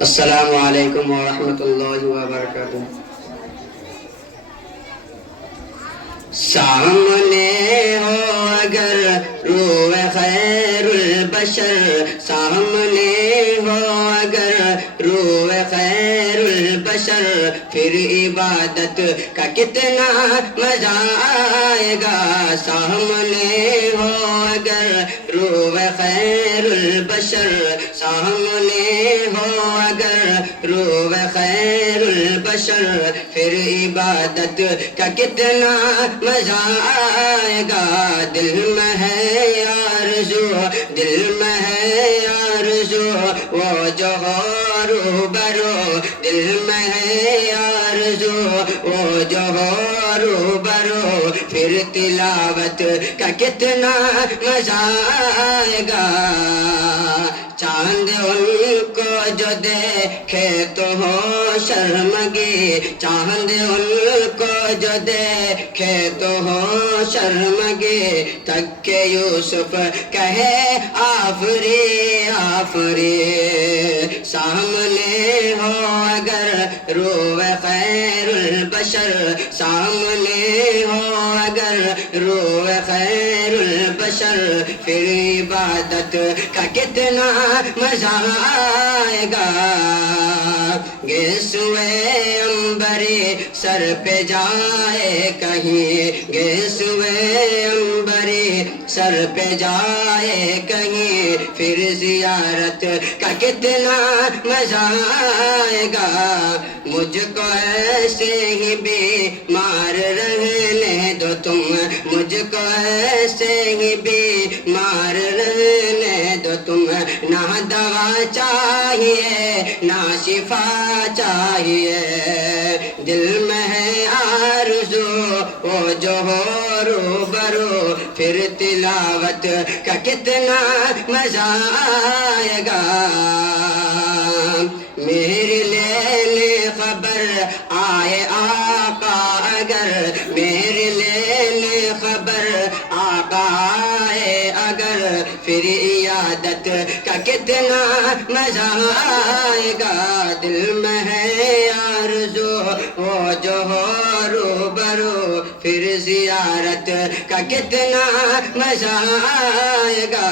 السلام علیکم ورحمۃ اللہ وبرکاتہ۔ سامنے ہو اگر روح خیر البشر، سامنے ہو اگر روح خیر البشر، پھر عبادت کا کتنا مزہ آئے گا۔ سامنے ہو اگر روح خیر البشر، سامنے ہو اگر روح خیر البشر، پھر عبادت کا کتنا مزہ آئے گا۔ دل میں ہے آرزو، دل میں ہے آرزو، وہ جو ہو روبرو، دل میں ہے آرزو، وہ جو ہو روبرو، پھر تلاوت کا کتنا مزہ آئے گا۔ چاند ان کو جو دیکھے تو ہو شرمگی، چاند ان کو جو دیکھے تو ہو شرمگی، تک کہ یوسف کہے آفری آفری۔ سامنے ہو اگر روح خیر البشر، سامنے ہو اگر روح خیر البشر، پھر عبادت کا کتنا مزہ آئے گا۔ گیسوئے عنبری سر پہ جائے کہیں، گیسوئے عنبری سر پہ جائے کہیں، پھر زیارت کا کتنا مزہ آئے گا۔ مجھ کو ایسے ہی بیمار رہنے دو تم، مجھ کو ایسے ہی بیمار رہنے دو تم، نہ دوا چاہیے نہ شفا چاہیے۔ دل میں ہے آرزو، وہ جو ہو روبرو، پھر تلاوت کا کتنا مزہ آئے گا۔ میرے لینے خبر آئے آقا اگر، میرے لینے خبر آقا آئے اگر، پھر عیادت کا کتنا مزہ آئے گا۔ دل میں ہے آرزو، وہ جو ہو روبرو، پھر زیارت کا کتنا مزہ آئے گا۔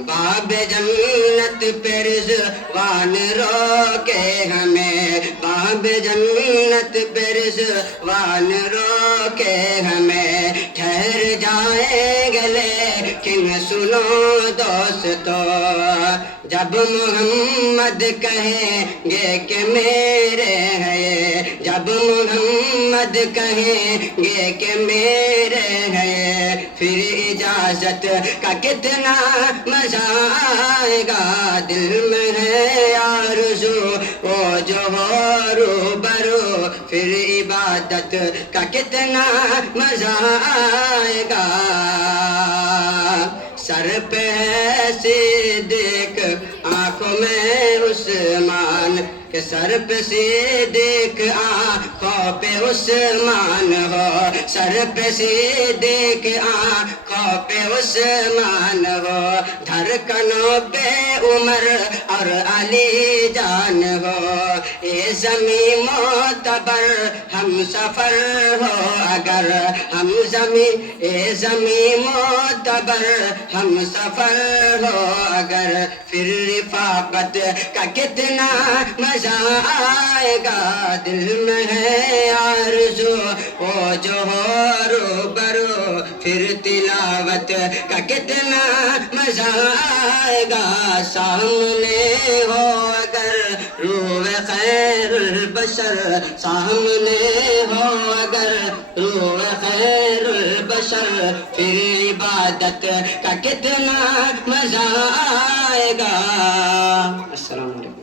باب جنت پہ رضوان روکے ہمیں، باب جنت پہ رضوان روکے ہمیں، ٹھہر جائیں گے لیکن سنو دوستو، جب محمد کہیں گے کہ میرے ہیں، جب محمد کہیں گے کہ میرے ہیں، پھر اجازت کا کتنا مزہ آئے گا۔ دل میں ہے آرزو، وہ جو ہو روبرو، پھر عبادت کا کتنا مزہ آئے گا۔ سر پہ ہے صدیق، آنکھوں میں عثمان، کہ سر پہ صدیق آنکھوں پہ عثمان ہو، سر پہ صدیق آنکھوں پہ عثمان ہو، دھڑکنوں پہ عمر اور علی جان ہو، یہ زمین معتبر ہم سفر ہو اگر، ہم زمین یہ زمین معتبر ہم سفر ہو اگر، پھر رفاقت کا کتنا مزہ آئے گا۔ دل میں ہے آرزو، وہ جو ہو روبرو، پھر تلاوت کا کتنا مزہ آئے گا۔ سامنے ہو اگر روح خیر البشر، سامنے ہو اگر روح خیر البشر، پھر عبادت کا کتنا مزہ آئے گا۔ السلام علیکم۔